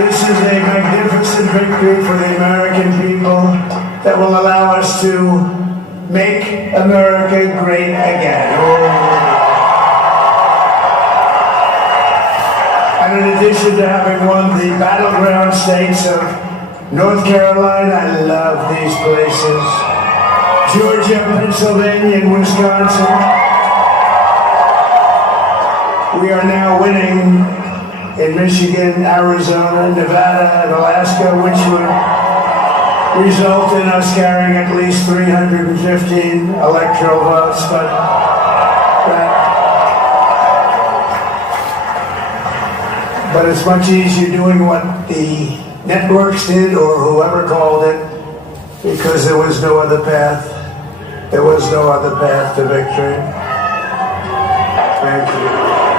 This is a magnificent victory for the American people that will allow us to make America great again. And in addition to having won the battleground states of North Carolina, I love these places, Georgia, Pennsylvania, and Wisconsin, we are now winning in Michigan, Arizona, Nevada, and Alaska, which would result in us carrying at least 315 electoral votes, but it's much easier doing what the networks did or whoever called it, because there was no other path. There was no other path to victory.